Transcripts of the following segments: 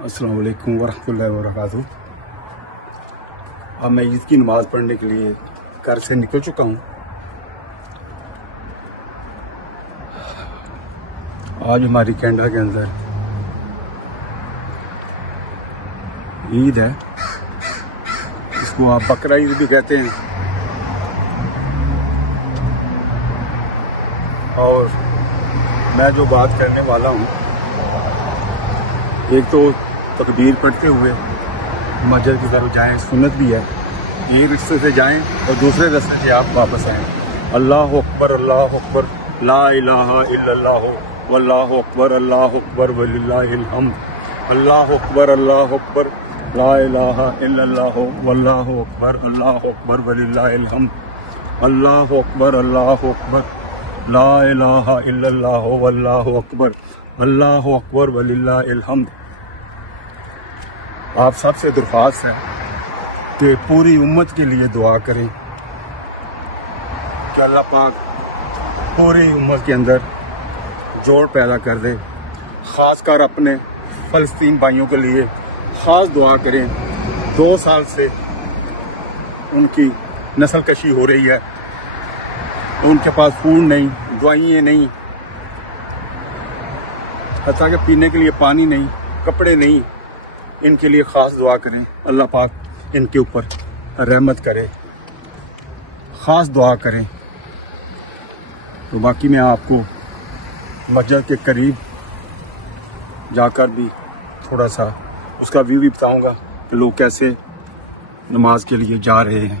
अस्सलाम वालेकुम वरहमतुल्लाहि वबरकातुहू। अब मैं ईद की नमाज़ पढ़ने के लिए घर से निकल चुका हूँ। आज हमारी कैनेडा के अंदर ईद है, इसको आप बकरा ईद भी कहते हैं। और मैं जो बात करने वाला हूँ, एक तो तकबीर पढ़ते हुए मस्जिद की तरफ जाएं, सुन्नत भी है। एक रास्ते से जाएं और दूसरे रास्ते से आप वापस आएँ। अल्लाह अकबर, ला इलाहा इल्लल्लाह, वल्लाहु अकबर वलिल्लाहिल हम्द। अल्लाह अकबर, ला इलाहा इल्लल्लाह, वल्लाहु अकबर वलिल्लाहिल हम्द। अल्लाह अकबर, ला इलाहा इल्लल्लाह, वल्लाहु अकबर वलिल्लाहिल हम्द। आप सबसे दरख्वास्त है कि पूरी उम्मत के लिए दुआ करें कि अल्लाह पाक पूरी उम्मत के अंदर जोड़ पैदा कर दे। ख़ासकर अपने फ़लस्तीन भाइयों के लिए ख़ास दुआ करें। 2 साल से उनकी नस्ल कशी हो रही है, उनके पास फूड नहीं, दवाइयाँ नहीं, हत्ता कि पीने के लिए पानी नहीं, कपड़े नहीं। इनके लिए ख़ास दुआ करें, अल्लाह पाक इनके ऊपर रहमत करे, ख़ास दुआ करें। तो बाकी मैं आपको मस्जिद के करीब जाकर भी थोड़ा सा उसका व्यू भी बताऊंगा कि लोग कैसे नमाज के लिए जा रहे हैं।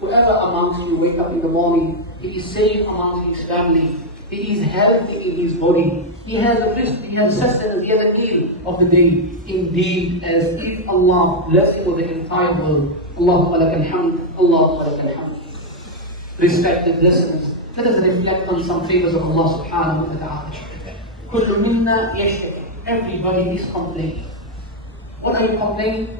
whoever amongst you wake up in the morning, he is safe amongst his family, he is healthy in his body, he has a risk, he has sustenance, he has a meal of the day, indeed as if Allah blessed him with the entire world. Allahumma lakal hamd, Allahumma lakal hamd. Respected listeners, let us reflect on some favors of Allah subhanahu wa ta'ala. Kullu minna yashtaki. Everybody is complaining. What are you complaining?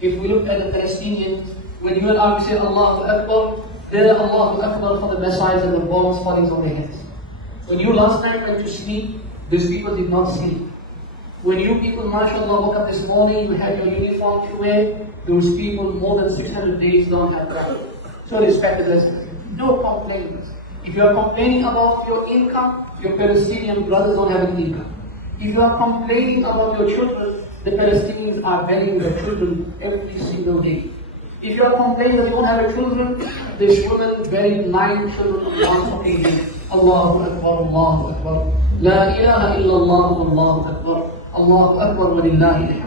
if we look at the Palestinians, when you and I say Allahu Akbar, they're Allahu Akbar for the missiles and the bombs falling on their heads. When you last night went to sleep, these people did not sleep. When you people, mashallah, woke up this morning, you had your uniform to wear, those people more than 600 days don't have that. So respected listeners, no complaints. If you are complaining about your income, your Palestinian brothers don't have an income. If you are complaining about your children, the Palestinians are burying their children every single day. If you are complaining that you don't have children, this woman buried 9 children on one fucking day. Allahu Akbar, Allahu Akbar. La ilaha illallah, Allahu Akbar. Allahu Akbar wa lillahi alhamd.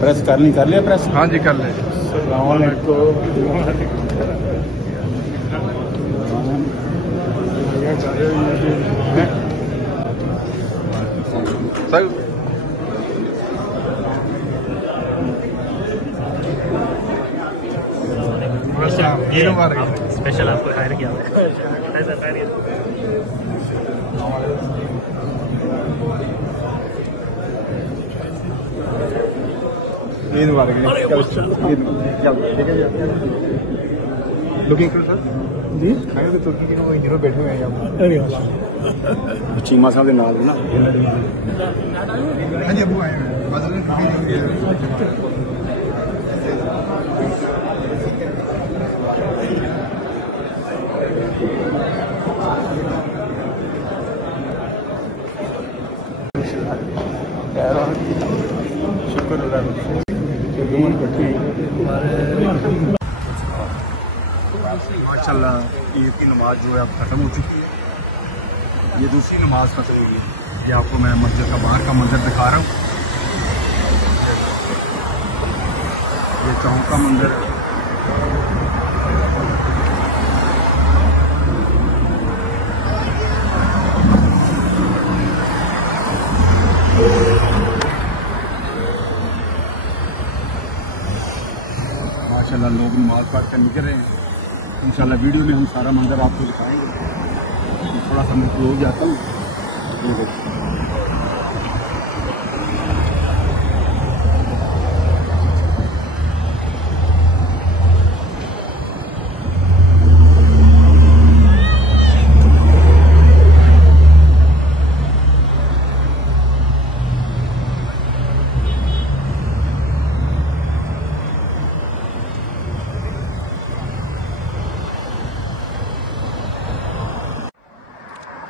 Press कर लिया press? हाँ जी कर ले। Special आपको higher किया looking sir जी तुर्की के hero बैठे हुए हैं यहाँ चीमा साहब के नाल ना। हाँ जी अबू आए हैं माशाल्लाह ईद की नमाज जो है अब ख़त्म हो चुकी है। ये दूसरी नमाज खत्म हुई है। ये आपको मैं मस्जिद का बाहर का मंजर दिखा रहा हूँ। ये चौक का मंजर है। माशाल्लाह लोग नमाज पढ़ कर निकल रहे हैं। इंशाल्लाह वीडियो में हम सारा मंजर आपको दिखाएंगे। थोड़ा सा मैं क्लोज जाता हूँ।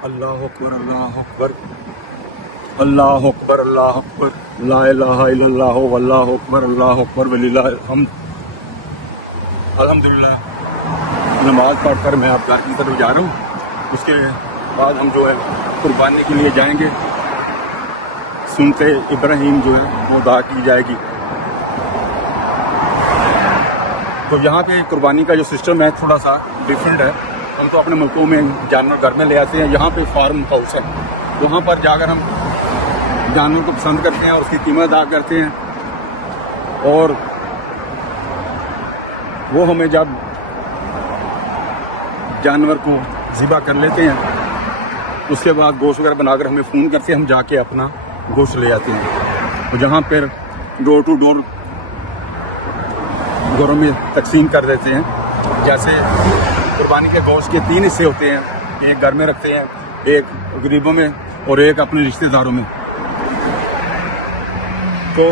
अल्लाह अकबर अल्लाह अकबर अल्लाह अकबर अल्लाह अकबर ला इलाहा इल्लल्लाह वल्लाहु अकबर अल्लाह अकबर वलिल्लाहिल हम्द। अल्हम्दुलिल्लाह नमाज पढ़कर मैं अब घर की तरफ जा रहा हूँ। उसके बाद हम जो है कुर्बानी के लिए जाएंगे। सुनते इब्राहिम जो है वो अदा की जाएगी। तो यहाँ पे कुर्बानी का जो सिस्टम है थोड़ा सा डिफरेंट है। हम तो अपने मुल्कों में जानवर घर में ले आते हैं। यहाँ पे फार्म हाउस है, वहाँ पर जाकर हम जानवर को पसंद करते हैं और उसकी कीमत अदा करते हैं। और वो हमें जब जानवर को ज़िबा कर लेते हैं उसके बाद गोश्त वगैरह बनाकर हमें फ़ोन करते हैं, हम जाके अपना गोश्त ले आते हैं। तो जहाँ पर डोर टू डोर घरों में तकसीम कर देते हैं। जैसे कुर्बानी के गोश्त के 3 हिस्से होते हैं, एक घर में रखते हैं, एक गरीबों में और एक अपने रिश्तेदारों में। तो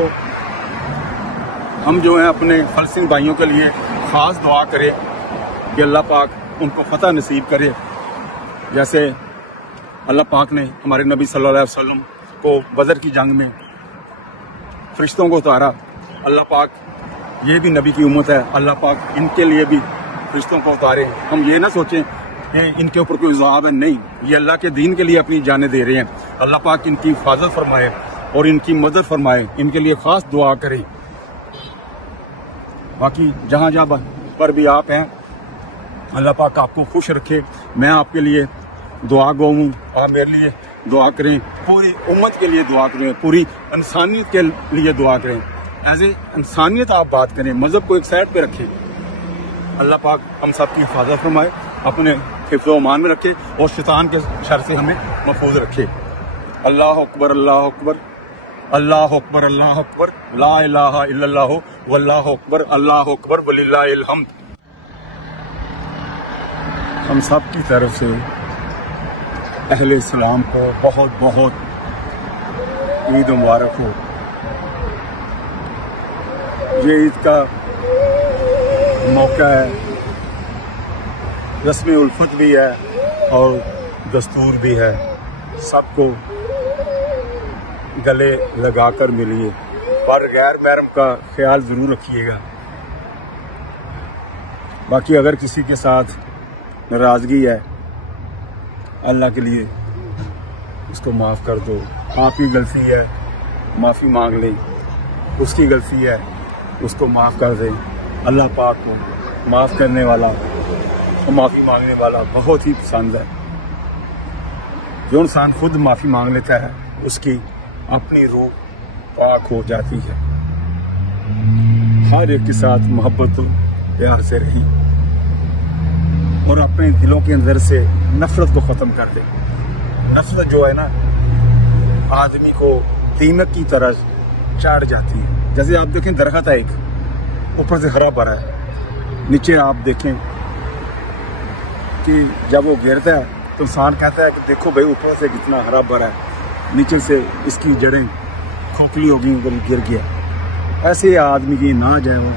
हम जो हैं अपने फ़लस्तीन भाइयों के लिए ख़ास दुआ करें कि अल्लाह पाक उनको फ़तह नसीब करे। जैसे अल्लाह पाक ने हमारे नबी सल्लल्लाहु अलैहि वसल्लम को बदर की जंग में फरिश्तों को उतारा। अल्लाह पाक ये भी नबी की उम्मत है, अल्लाह पाक इनके लिए भी फरिश्तों को उतारे। हम ये ना सोचें कि इनके ऊपर कोई ज़ाब है, नहीं, ये अल्लाह के दीन के लिए अपनी जानें दे रहे हैं। अल्लाह पाक इनकी हिफाजत फरमाए और इनकी मदद फरमाए, इनके लिए ख़ास दुआ करें। बाकी जहाँ जहाँ पर भी आप हैं अल्लाह पाक आपको खुश रखे। मैं आपके लिए दुआ गो हूँ, आप मेरे लिए दुआ करें, पूरी उम्मत के लिए दुआ करें, पूरी इंसानियत के लिए दुआ करें। एज ए इंसानियत आप बात करें, मज़हब को एक साइड पे रखें। अल्लाह पाक हम सब की हिफाजत फरमाए, अपने हिफ्ज़-ओ अमान में रखे और शैतान के शर से हमें महफूज रखे। अल्लाह अकबर अल्लाह अकबर अल्लाह अकबर अल्लाह अकबर ला इलाहा इल्लल्लाह वल्लाहु अकबर अल्लाह अकबर वलिल्लाहिल हम्द। हम सब की तरफ से अहले इस्लाम को बहुत बहुत ईद मुबारक हो। ये ईद का मौका है, रस्म उल्फत भी है और दस्तूर भी है। सबको गले लगाकर मिलिए। पर गैर महरम का ख्याल ज़रूर रखिएगा। बाकी अगर किसी के साथ नाराज़गी है, अल्लाह के लिए उसको माफ़ कर दो। आपकी गलती है, माफ़ी मांग लें। उसकी गलती है, उसको माफ़ कर दें। अल्लाह पाक को माफ़ करने वाला और माफ़ी मांगने वाला बहुत ही पसंद है। जो इंसान खुद माफ़ी मांग लेता है उसकी अपनी रूह पाक हो जाती है। हर एक के साथ मोहब्बत प्यार से रहें और अपने दिलों के अंदर से नफरत को ख़त्म कर दें। नफरत जो है ना, आदमी को दीमक की तरह चाट जाती है। जैसे आप देखें दरख्त है, एक ऊपर से हरा भरा है, नीचे आप देखें कि जब वो गिरता है तो इंसान कहता है कि देखो भाई ऊपर से कितना हरा भरा है, नीचे से इसकी जड़ें खोखली हो गई, गिर गया। ऐसे आदमी की ना जाए वो,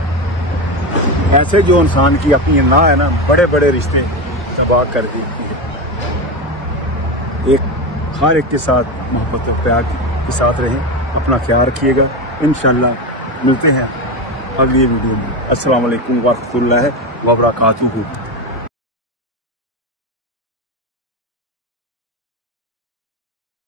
ऐसे जो इंसान की अपनी ना है ना, बड़े बड़े रिश्ते तबाह कर देती है। एक हर एक के साथ मोहब्बत और प्यार के साथ रहें, अपना ख्याल रखिएगा। इंशाअल्लाह मिलते हैं अगली वीडियो में। अस्सलाम वालेकुम व रहमतुल्लाहि व बरकातुहू।